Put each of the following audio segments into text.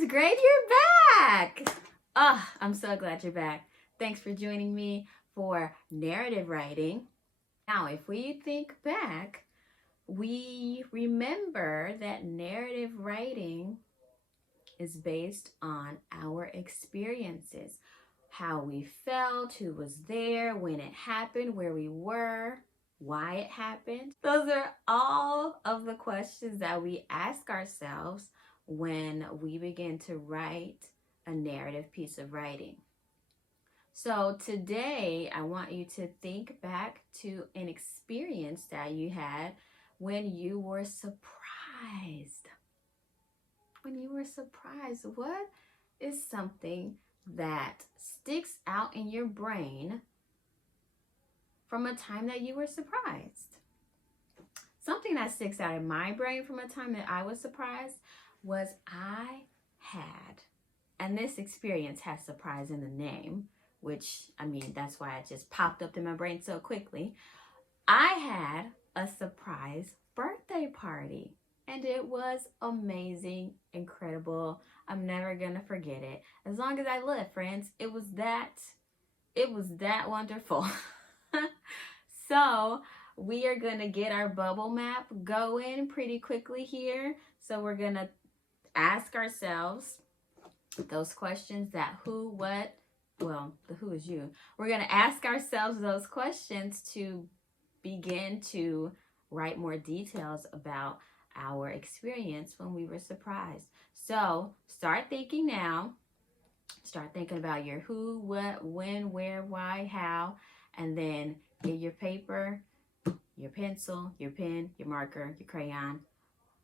It's great you're back. Oh, I'm so glad you're back. Thanks for joining me for narrative writing. Now, if we think back, we remember that narrative writing is based on our experiences, how we felt, who was there, when it happened, where we were, why it happened. Those are all of the questions that we ask ourselves when we begin to write a narrative piece of writing. So today, I want you to think back to an experience that you had when you were surprised. When you were surprised, what is something that sticks out in your brain from a time that you were surprised? Something that sticks out in my brain from a time that I was surprised was I had, and this experience has surprise in the name, which, I mean, that's why it just popped up in my brain so quickly. I had a surprise birthday party, and it was amazing, incredible. I'm never gonna forget it. As long as I live, friends, it was that wonderful. So we are gonna get our bubble map going pretty quickly here. So we're gonna ask ourselves those questions that who, what, well, the who is you. We're gonna ask ourselves those questions to begin to write more details about our experience when we were surprised. So start thinking now. Start thinking about your who, what, when, where, why, how, and then get your paper, your pencil, your pen, your marker, your crayon,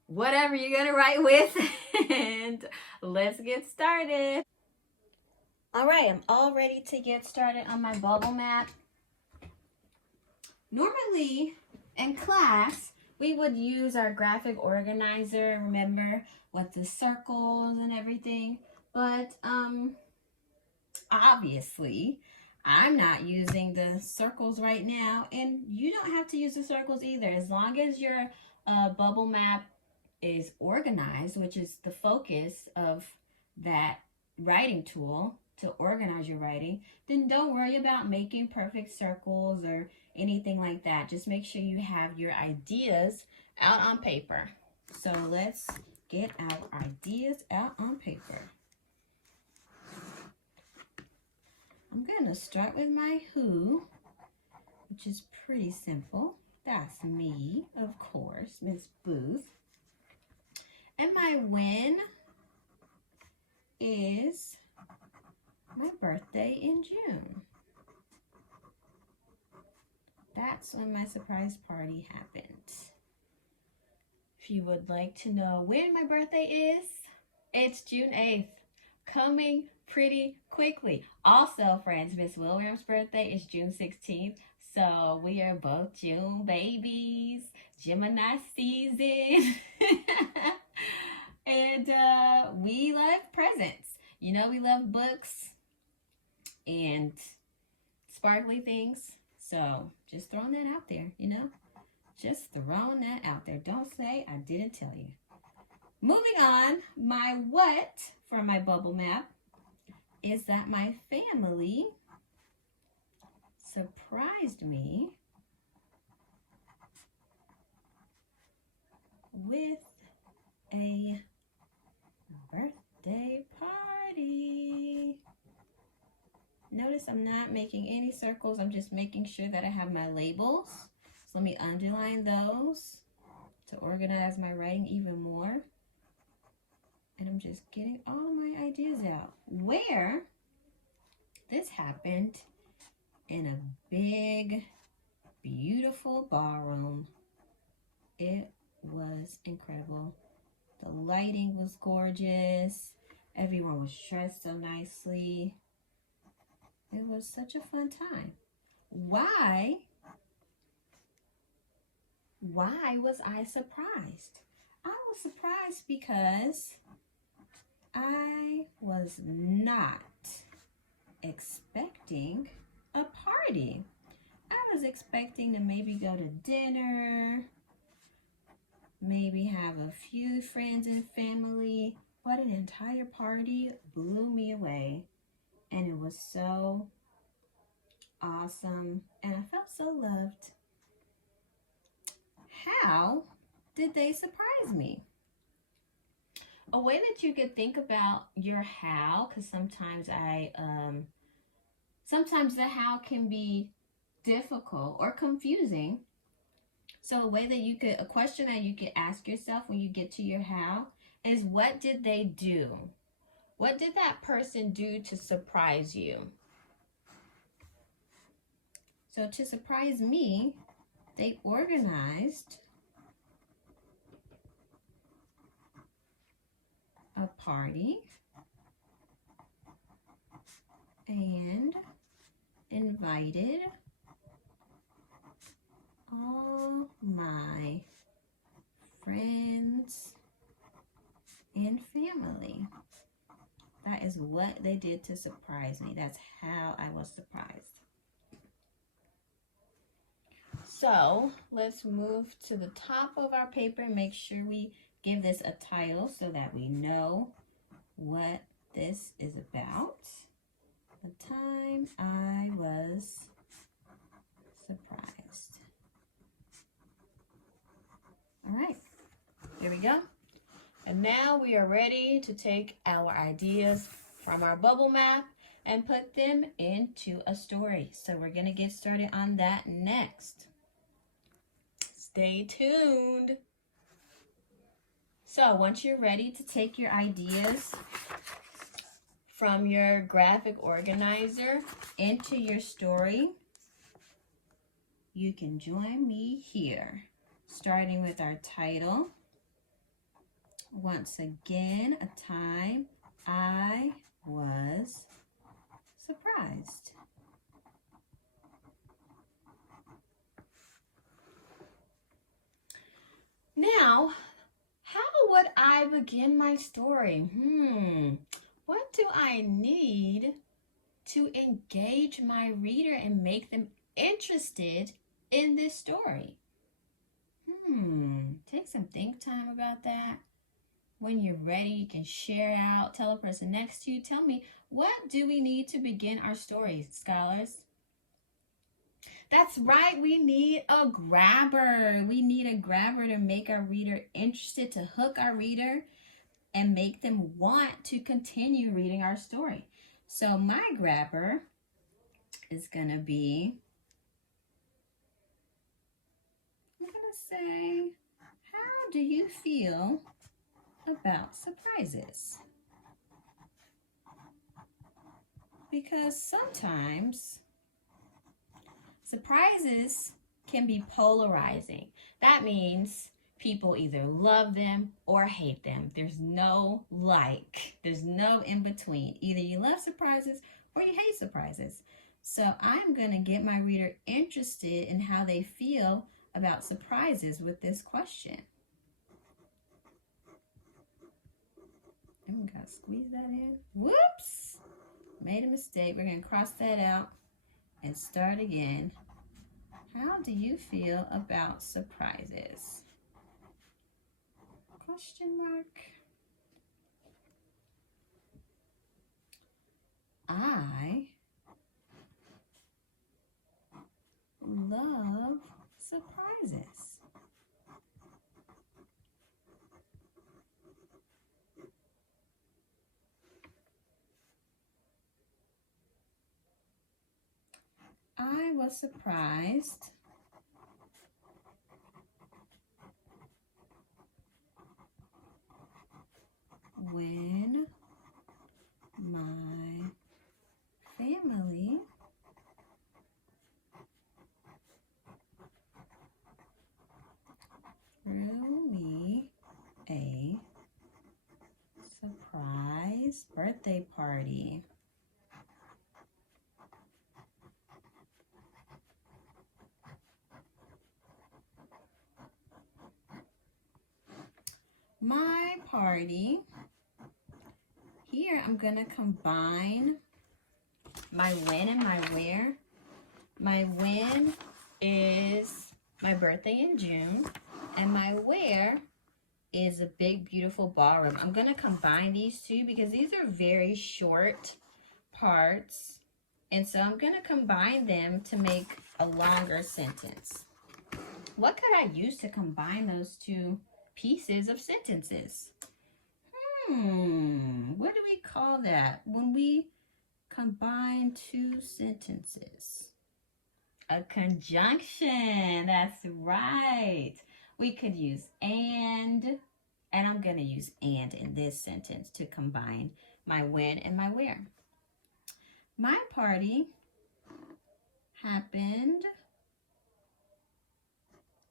whatever you're gonna write with, and let's get started. All right, I'm all ready to get started on my bubble map. Normally in class, we would use our graphic organizer, remember, with the circles and everything, but obviously I'm not using the circles right now, and you don't have to use the circles either. As long as your bubble map is organized, which is the focus of that writing tool, to organize your writing, then don't worry about making perfect circles or anything like that. Just make sure you have your ideas out on paper. So let's get our ideas out on paper. I'm going to start with my who, which is pretty simple. That's me, of course, Miss Booth. And my when is my birthday in June. That's when my surprise party happened. If you would like to know when my birthday is, it's June 8th, coming pretty quickly. Also, friends, Miss Williams' birthday is June 16th, so we are both June babies, Gemini season. And we love presents. You know, we love books and sparkly things. So just throwing that out there, you know, just throwing that out there. Don't say I didn't tell you. Moving on, my what for my bubble map is that my family surprised me with a birthday party. Notice I'm not making any circles. I'm just making sure that I have my labels. So let me underline those to organize my writing even more. And I'm just getting all my ideas out. Where this happened in a big, beautiful ballroom. It was incredible. The lighting was gorgeous. Everyone was dressed so nicely. It was such a fun time. Why was I surprised? I was surprised because I was not expecting a party. I was expecting to maybe go to dinner, maybe have a few friends and family, but what an entire party blew me away. And it was so awesome. And I felt so loved. How did they surprise me? A way that you could think about your how, because sometimes sometimes the how can be difficult or confusing. So a question that you could ask yourself when you get to your how is, what did they do? What did that person do to surprise you? So to surprise me, they organized a party and invited all my friends and family. That is what they did to surprise me. That's how I was surprised. So let's move to the top of our paper and make sure we give this a title so that we know what this is about. The time I was surprised. All right, here we go. And now we are ready to take our ideas from our bubble map and put them into a story. So we're going to get started on that next. Stay tuned. So once you're ready to take your ideas from your graphic organizer into your story, you can join me here, starting with our title. Once again, a time I was surprised. Now, how would I begin my story? What do I need to engage my reader and make them interested in this story? Take some think time about that. When you're ready, you can share it out. Tell a person next to you. Tell me, what do we need to begin our stories, scholars? That's right, we need a grabber. We need a grabber to make our reader interested, to hook our reader and make them want to continue reading our story. So my grabber is going to be, I'm going to say, how do you feel about surprises? Because sometimes surprises can be polarizing. That means people either love them or hate them. There's no there's no in between. Either you love surprises or you hate surprises. So I'm going to get my reader interested in how they feel about surprises with this question. I'm going to squeeze that in. Whoops! Made a mistake. We're going to cross that out and start again. How do you feel about surprises? Question mark. I love surprises. I was surprised when my family threw me a surprise birthday party. My party, here I'm going to combine my when and my where. My when is my birthday in June, and my where is a big, beautiful ballroom. I'm going to combine these two because these are very short parts. And so I'm going to combine them to make a longer sentence. What could I use to combine those two pieces of sentences? What do we call that when we combine two sentences? A conjunction. That's right. We could use and I'm going to use and in this sentence to combine my when and my where. My party happened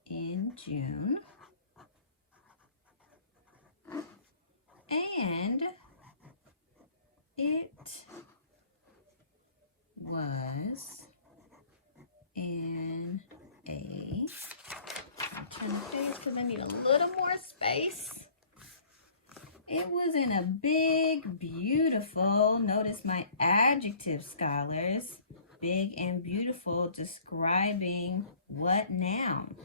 in June, and it was in a, I'm turning the page because I need a little more space. It was in a big, beautiful, notice my adjective, scholars, big and beautiful, describing what noun?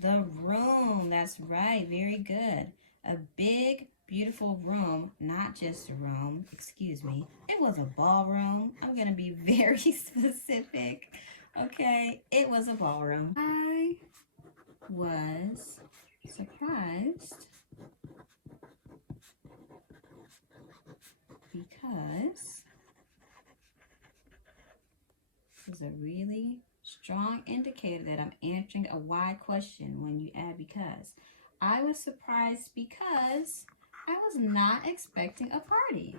The room. That's right. Very good. A big, beautiful room, not just a room, excuse me. It was a ballroom. I'm going to be very specific. Okay, it was a ballroom. I was surprised because this is a really strong indicator that I'm answering a why question when you add because. I was surprised because I was not expecting a party.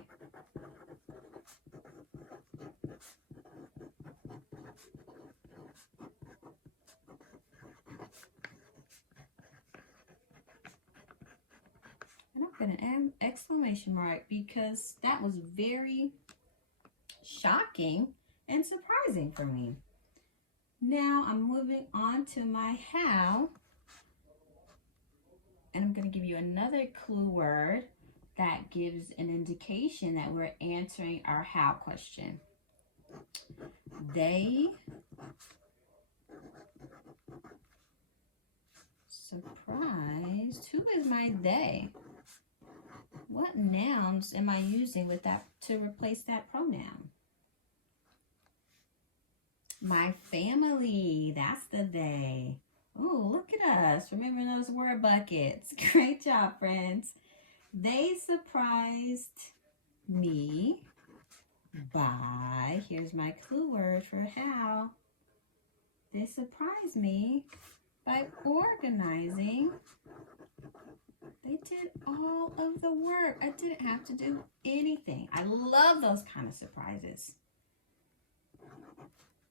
And I'm going to add an exclamation mark because that was very shocking and surprising for me. Now I'm moving on to my how. And I'm going to give you another clue word that gives an indication that we're answering our how question. They surprised. Who is my they? What nouns am I using with that to replace that pronoun? My family. That's the they. Oh, look at us. Remember those word buckets. Great job, friends. They surprised me by, here's my clue word for how. They surprised me by organizing. They did all of the work. I didn't have to do anything. I love those kind of surprises.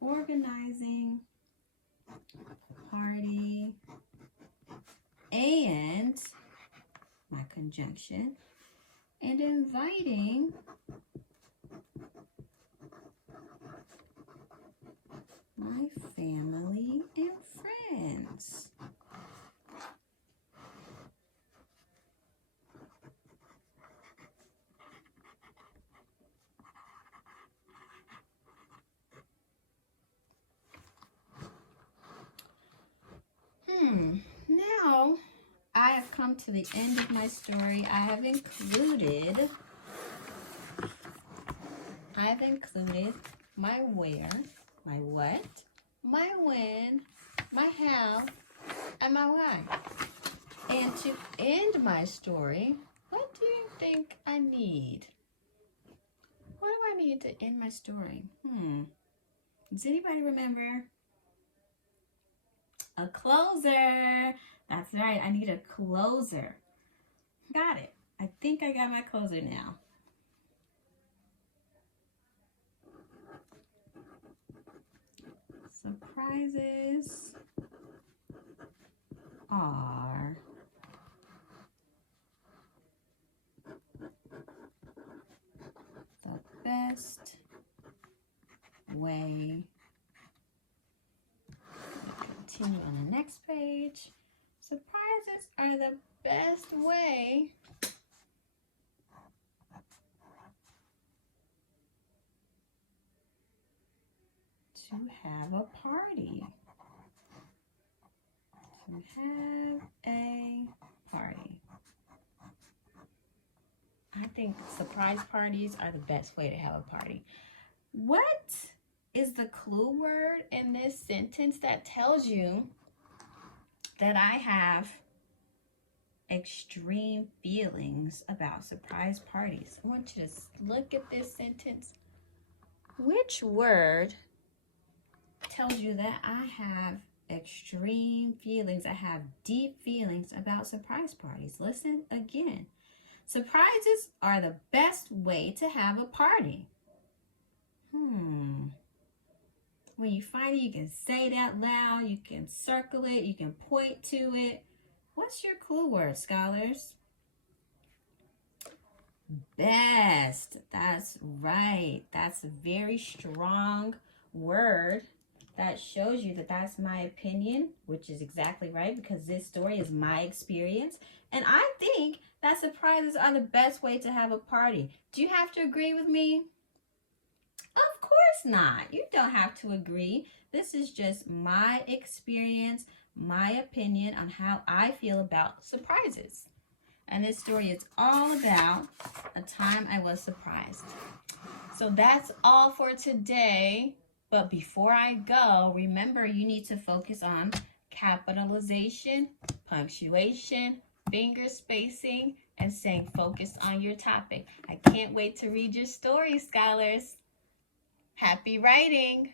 Organizing a party and my conjunction and inviting my family and friends. Now I have come to the end of my story. I have included my where, my what, my when, my how, and my why. And to end my story, what do you think I need? What do I need to end my story? Does anybody remember? A closer. That's right. I need a closer. Got it. I think I got my closer now. Surprises are the best way. Continue on the next page. Surprises are the best way to have a party. To have a party. I think surprise parties are the best way to have a party. What is the clue word in this sentence that tells you that I have extreme feelings about surprise parties? I want you to look at this sentence. Which word tells you that I have extreme feelings? I have deep feelings about surprise parties. Listen again. Surprises are the best way to have a party. When you find it, you can say it out loud, you can circle it, you can point to it. What's your clue word, scholars? Best. That's right. That's a very strong word. That shows you that that's my opinion, which is exactly right because this story is my experience. And I think that surprises are the best way to have a party. Do you have to agree with me? Of course not. You don't have to agree. This is just my experience, my opinion on how I feel about surprises. And this story is all about a time I was surprised. So that's all for today. But before I go, remember you need to focus on capitalization, punctuation, finger spacing, and staying focused on your topic. I can't wait to read your story, scholars. Happy writing!